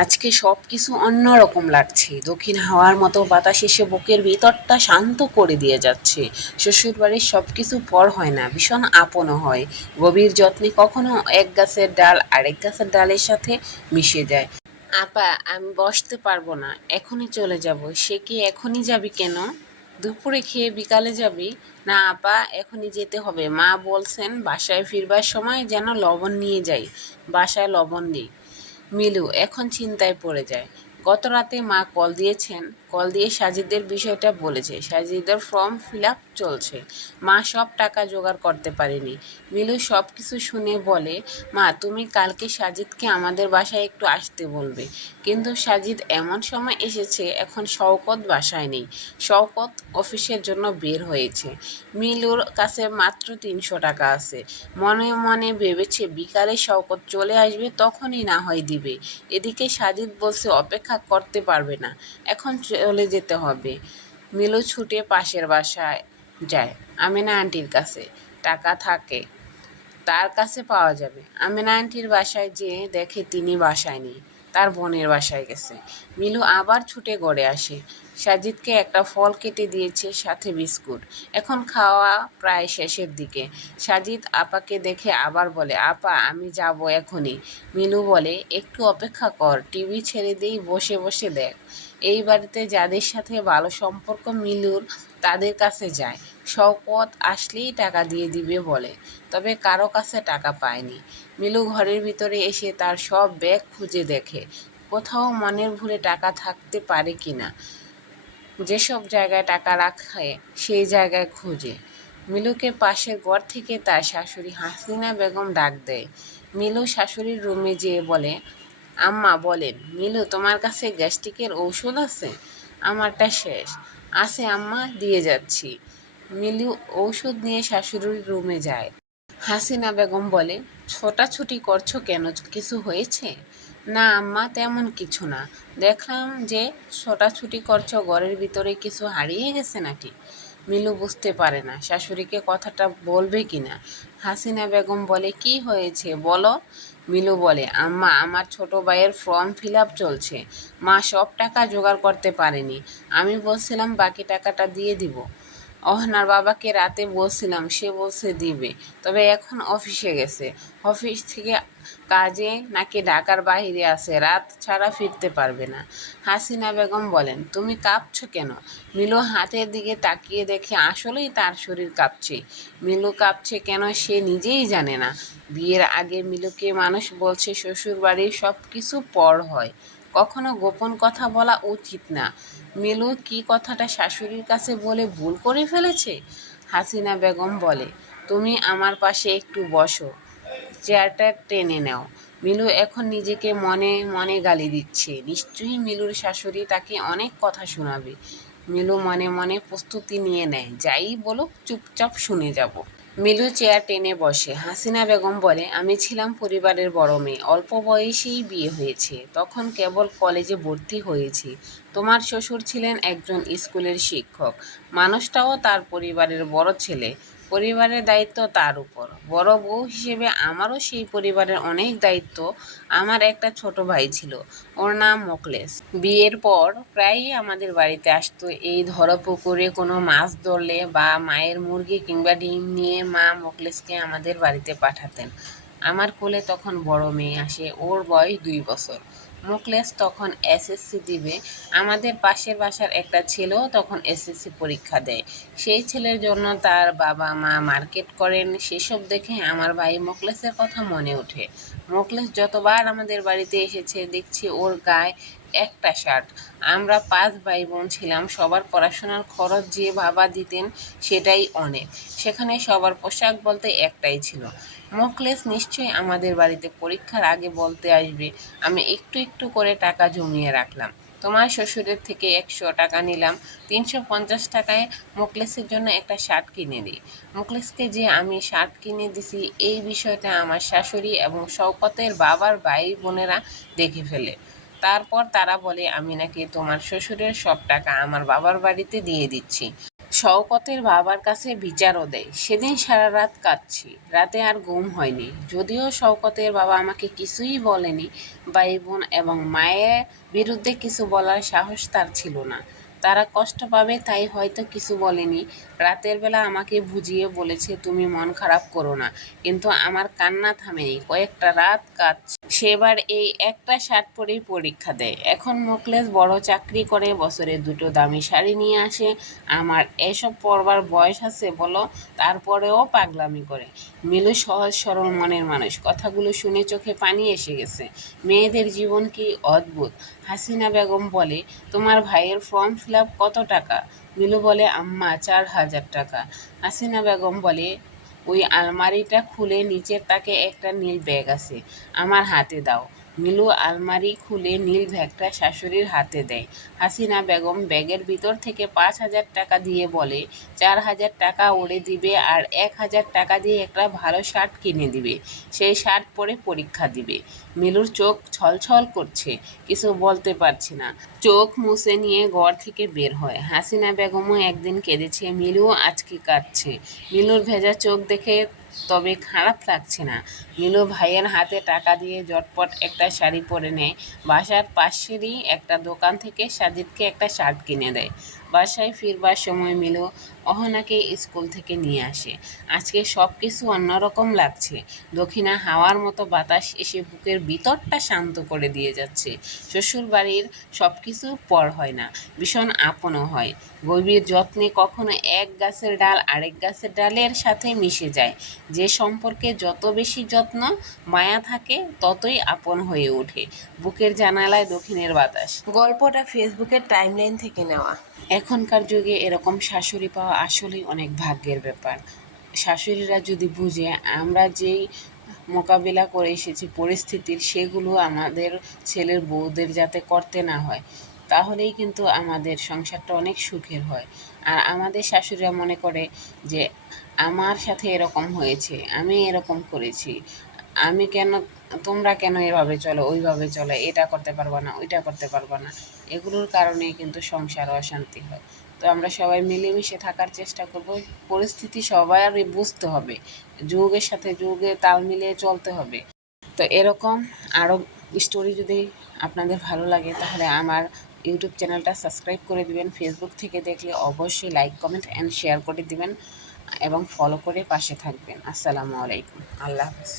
আজকে সবকিছু অন্যরকম লাগছে। দক্ষিণ হাওয়ার মতো বাতাস এসে বুকের ভিতরটা শান্ত করে দিয়ে যাচ্ছে। শ্বশুরবাড়ির সবকিছু পর হয় না, ভীষণ আপনও হয়। গভীর যত্নে কখনো এক গাছের ডাল আরেক গাছের ডালের সাথে মিশে যায়। আপা, আমি বসতে পারবো না, এখনই চলে যাব। সে কি এখনই যাবি কেন? দুপুরে খেয়ে বিকালে যাবি? না আপা, এখনই যেতে হবে। মা বলছেন বাসায় ফিরবার সময় যেন লবণ নিয়ে যাই। বাসায় লবণ নেই। মিলু এখন চিন্তায় পড়ে যায়। গত রাতে মা কল দিয়েছেন, কল দিয়ে সাজিদের বিষয়টা বলেছে। সাজিদের ফর্ম ফিল আপ চলছে। মা সব টাকা জোগাড় করতে পারেনি। মিলু সব কিছু শুনে বলে, মা তুমি কালকে সাজিদকে আমাদের বাসায় একটু আসতে বলবে। কিন্তু সাজিদ এমন সময় এসেছে, এখন শওকত বাসায় নেই। শওকত অফিসের জন্য বের হয়েছে। মিলুর কাছে মাত্র ৩০০ টাকা আছে। মনে মনে ভেবেছে বিকালে শওকত চলে আসবে, তখনই না হয় দিবে। এদিকে সাজিদ বলছে অপেক্ষা করতে পারবে না, এখন চলে যেতে হবে। মিলু ছুটে পাশের বাসায় যায়। আমিনা আন্টির কাছে টাকা থাকে, তার কাছে পাওয়া যাবে। আমিনা আন্টির বাসায় যেয়ে দেখে তিনি বাসায় নেই, তার বোনের বাসায় গেছে। মিলু আবার ছুটে ঘরে আসে। সাজিদকে একটা ফল কেটে দিয়েছে, সাথে বিস্কুট। এখন খাওয়া প্রায় শেষের দিকে। সাজিদ আপাকে দেখে আবার বলে, আপা আমি যাব এখনই। মিলু বলে, একটু অপেক্ষা কর, টিভি ছেড়ে দিই, বসে বসে দেখ। এই বাড়িতে যাদের সাথে ভালো সম্পর্ক মিলুর, তাদের কাছে যায়। শওকত আসলেই টাকা দিয়ে দিবে বলে, তবে কারো কাছে টাকা পায়নি। মিলু ঘরের ভিতরে এসে তার সব ব্যাগ খুঁজে দেখে, কোথাও মনের ভুলে টাকা থাকতে পারে কিনা। যেসব জায়গায় টাকা রাখে সেই জায়গায় খোঁজে। মিলুকে পাশের ঘর থেকে তার শাশুড়ি হাসিনা বেগম ডাক দেয়। মিলু শাশুড়ির রুমে যেয়ে বলে, আম্মা বলেন। মিলু, তোমার কাছে গ্যাস্ট্রিকের ঔষধ আছে? আমারটা শেষ। আছে আম্মা, দিয়ে যাচ্ছি। মিলু ঔষধ নিয়ে শাশুড়ির রুমে যায়। হাসিনা বেগম বলে, ছোটাছুটি করছো কেন, কিছু হয়েছে? না আম্মা, তেমন কিছু না। দেখলাম যে ছোটাছুটি করছো, ঘরের ভিতরে কিছু হারিয়ে গেছে নাকি? মিলু বুঝতে পারে না শাশুড়িকে কথাটা বলবে কিনা। হাসিনা বেগম বলে, কি হয়েছে বলো। মিলু বলে, আম্মা আমার ছোট ভাইয়ের ফর্ম ফিল আপ চলছে। মা সব টাকা জোগাড় করতে পারেনি। আমি বলছিলাম বাকি টাকাটা দিয়ে দিব। অহনার বাবাকে রাতে বলছিলাম, সে বলছে দিবে, তবে এখন অফিসে গেছে। অফিস থেকে কাজে নাকি ঢাকার বাইরে আছে, রাত ছাড়া ফিরতে পারবে না। হাসিনা বেগম বলেন, তুমি কাঁপছো কেন? মিলু হাতের দিকে তাকিয়ে দেখে আসলেই তার শরীর কাঁপছে। মিলু কাঁপছে কেন সে নিজেই জানে না। বিয়ের আগে মিলুকে মানুষ বলছে শ্বশুর বাড়ির সব কিছু পর হয়, কখনো গোপন কথা বলা উচিত না। মিলু কি কথাটা শাশুড়ির কাছে বলে ভুল করে ফেলেছে? হাসিনা বেগম বলে, তুমি আমার পাশে একটু বসো, চেয়ারটা টেনে নাও। মিলু এখন নিজেকে মনে মনে গালি দিচ্ছে। নিশ্চয়ই মিলুর শাশুড়ি তাকে অনেক কথা শোনাবে। মিলু মনে মনে প্রস্তুতি নিয়ে নেয়, যাই বলুক চুপচাপ শুনে যাব। মিলু চেয়ার টেনে বসে। হাসিনা বেগম বলে, আমি ছিলাম পরিবারের বড় মেয়ে, অল্প বয়সেই বিয়ে হয়েছে, তখন কেবল কলেজে ভর্তি হয়েছি। তোমার শ্বশুর ছিলেন একজন স্কুলের শিক্ষক। মানুষটাও তার পরিবারের বড় ছেলে, পরিবারের দায়িত্ব তার উপর। বড় বউ হিসেবে আমারও সেই পরিবারের অনেক দায়িত্ব। আমার একটা ছোট ভাই ছিল, ওর নাম মোকলেস। বিয়ের পর প্রায়ই আমাদের বাড়িতে আসতো। এই ধরো পুকুরে কোনো মাছ ধরলে বা মায়ের মুরগি কিংবা ডিম নিয়ে মা মোকলেসকে আমাদের বাড়িতে পাঠাতেন। আমার কোলে তখন বড় মেয়ে আসে, ওর বয়স 2 বছর। মোকলেস তখন এসএসসি দিবে। আমাদের পাশের বাসার একটা ছেলেও তখন এসএসসি পরীক্ষা দেয়। সেই ছেলের জন্য তার বাবা মা মার্কেট করেন। সেসব দেখে আমার ভাই মোকলেসের কথা মনে ওঠে। মোকলেস যতবার আমাদের বাড়িতে এসেছে দেখছি ওর গায়ে একটা শার্ট। আমরা 5 ভাই বোন ছিলাম, সবার পড়াশোনার খরচ যে বাবা দিতেন সেটাই অনেক। সেখানে সবার পোশাক বলতে একটাই ছিল। মোকলেস নিশ্চয়ই আমাদের বাড়িতে পরীক্ষার আগে বলতে আসবে। আমি একটু একটু করে টাকা জমিয়ে রাখলাম। তোমার শ্বশুরের থেকে 100 টাকা নিলাম, 350 টাকায় মোকলেসের জন্য একটা শার্ট কিনে দিই। মোকলেসকে যে আমি শার্ট কিনে দিছি এই বিষয়টা আমার শাশুড়ি এবং শওকতের বাবার ভাই বোনেরা দেখে ফেলে। তারপর তারা বলে আমি নাকি তোমার শ্বশুরের সব টাকা আমার বাবার বাড়িতে দিয়ে দিচ্ছি। শওকতের বাবার কাছে বিচারও দেয়। সেদিন সারা রাত কাঁদছি, রাতে আর ঘুম হয়নি। যদিও শওকতের বাবা আমাকে কিছুই বলেনি, ভাই বোন এবং মায়ের বিরুদ্ধে কিছু বলার সাহস তার ছিল না। তারা কষ্ট পাবে তাই হয়তো কিছু বলেনি। রাতের বেলা আমাকে বুঝিয়ে বলেছে, তুমি মন খারাপ করো না, কিন্তু আমার কান্না থামেনি। কয়েকটা রাত কাঁদছে। সেবার এই একটা শার্ট পরেই পরীক্ষা দেয়। এখন মোকলেস বড় চাকরি করে, বছরে 2টো দামি শাড়ি নিয়ে আসে। আমার এসব পরবার বয়স আছে বলো? তারপরেও পাগলামি করে। মিলু সহজ সরল মনের মানুষ। কথাগুলো শুনে চোখে পানি এসে গেছে। মেয়েদের জীবন কি অদ্ভুত। হাসিনা বেগম বলে, তোমার ভাইয়ের ফর্ম ফিল আপ কত টাকা? মিলু বলে, আম্মা 4,000 টাকা। হাসিনা বেগম বলে, ওই আলমারিটা খুলে নিচের তাকে একটা নীল ব্যাগ আছে, আমার হাতে দাও। মিলু আলমারি খুলে নীল ব্যাগটা শাশুড়ির হাতে দেয়। হাসিনা বেগম ব্যাগের ভিতর থেকে 5,000 টাকা দিয়ে বলে, 4,000 টাকা ওরে দিবে আর 1,000 টাকা দিয়ে একটা ভালো শার্ট কিনে দিবে। সেই শার্ট পরে পরীক্ষা দিবে। মিলুর চোখ ছলছল করছে, কিছু বলতে পারছে না। চোখ মুছে নিয়ে ঘর থেকে বের হয়। হাসিনা বেগমও একদিন কেঁদেছে, মিলুও আজকে কাঁদছে। মিলুর ভেজা চোখ দেখে তবে খারাপ লাগছে না। মিলু ভাইয়ের হাতে টাকা দিয়ে ঝটপট একটা শাড়ি পরে নেয়। বাসার পাশেরই একটা দোকান থেকে সাজিদকে একটা শার্ট কিনে দেয়। বাসায় ফিরবার সময় মিলু অহনাকে স্কুল থেকে নিয়ে আসে। আজকে সব কিছু অন্যরকম লাগছে। দক্ষিণা হাওয়ার মতো বাতাস এসে বুকের ভিতরটা শান্ত করে দিয়ে যাচ্ছে। শ্বশুরবাড়ির সব কিছু পর হয় না, ভীষণ আপনও হয়। গভীর যত্নে কখনো এক গাছের ডাল আরেক গাছের ডালের সাথে মিশে যায়। যে সম্পর্কে যত বেশি যত্ন মায়া থাকে ততই আপন হয়ে ওঠে। বুকের জানালায় দক্ষিণের বাতাস। গল্পটা ফেসবুকের টাইমলাইন থেকে নেওয়া। এখনকার যুগে এরকম শাশুড়ি পাওয়া আসলেই অনেক ভাগ্যের ব্যাপার। শাশুড়িরা যদি বুঝে আমরা যেই মোকাবিলা করে এসেছি পরিস্থিতির, সেগুলো আমাদের ছেলের বউদের যাতে করতে না হয়, তাহলেই কিন্তু আমাদের সংসারটা অনেক সুখের হয়। আর আমাদের শাশুড়িরা মনে করে যে আমার সাথে এরকম হয়েছে, আমি এরকম করেছি, আমি কেন, তোমরা কেন এভাবে চলো, ওইভাবে চলো, এটা করতে পারবা না, ওইটা করতে পারবা না। এগুলোর কারণেই কিন্তু সংসার অশান্তি হয়। তো আমরা সবাই মিলেমিশে থাকার চেষ্টা করব। পরিস্থিতি সবারই বুঝতে হবে, যুগের সাথে যুগে তাল মিলিয়ে চলতে হবে। তো এরকম আরও স্টোরি যদি আপনাদের ভালো লাগে তাহলে আমার ইউটিউব চ্যানেলটা সাবস্ক্রাইব করে দিবেন। ফেসবুক থেকে দেখলে অবশ্যই লাইক কমেন্ট অ্যান্ড শেয়ার করে দিবেন এবং ফলো করে পাশে থাকবেন। আসসালামু আলাইকুম। আল্লাহ হাফেজ।